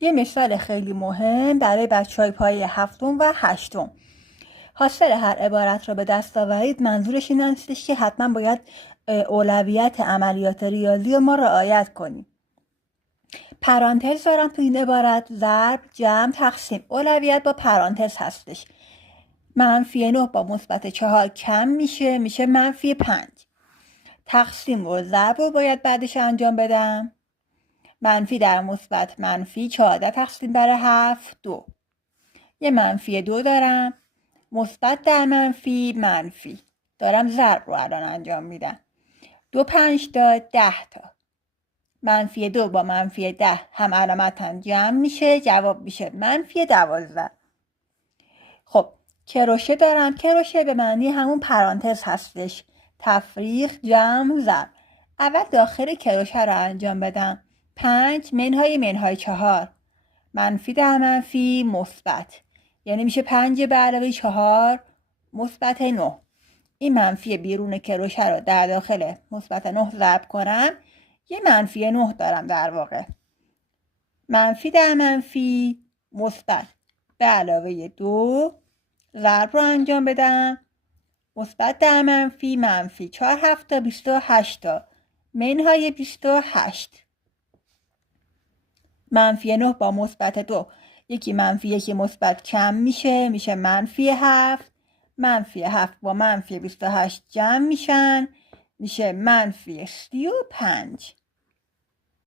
یه مثال خیلی مهم برای بچه‌های پایه 7 و 8. حاصل هر عبارت رو به دست آورید منظورش این هستش که حتما باید اولویت عملیات ریاضی رو ما رعایت کنیم. پرانتز دارم تو این عبارت، ضرب، جمع، تقسیم. اولویت با پرانتز هستش. -9 با -4 کم میشه -5. تقسیم و ضرب رو باید بعدش انجام بدم. منفی در مثبت منفی، 14 تقسیم بر 7 2. یه -2 دارم. مثبت در منفی منفی. دارم ضرب رو الان انجام میدم. 2 5 تا 10 تا. -2 با -10 هم علامتاً جمع میشه، جواب میشه -12. خب کروشه دارم. کروشه به معنی همون پرانتز هستش. تفریق، جمع، ضرب. اول داخل کروشه رو انجام بدم. 5 -4 منفی در منفی مثبت، یعنی میشه 5 به علاوه 4 مثبت 9. این منفی بیرون کروشه رو در داخل مثبت 9 ضرب کنم، یه -9 دارم در واقع. منفی در منفی مثبت به علاوه 2 ضرب رو انجام بدم. مثبت در منفی منفی، 4 7 تا 28 تا -28. -9 با مثبت 2 یکی منفی یکی مثبت کم میشه -7. -7 با -28 جمع میشن، میشه -35.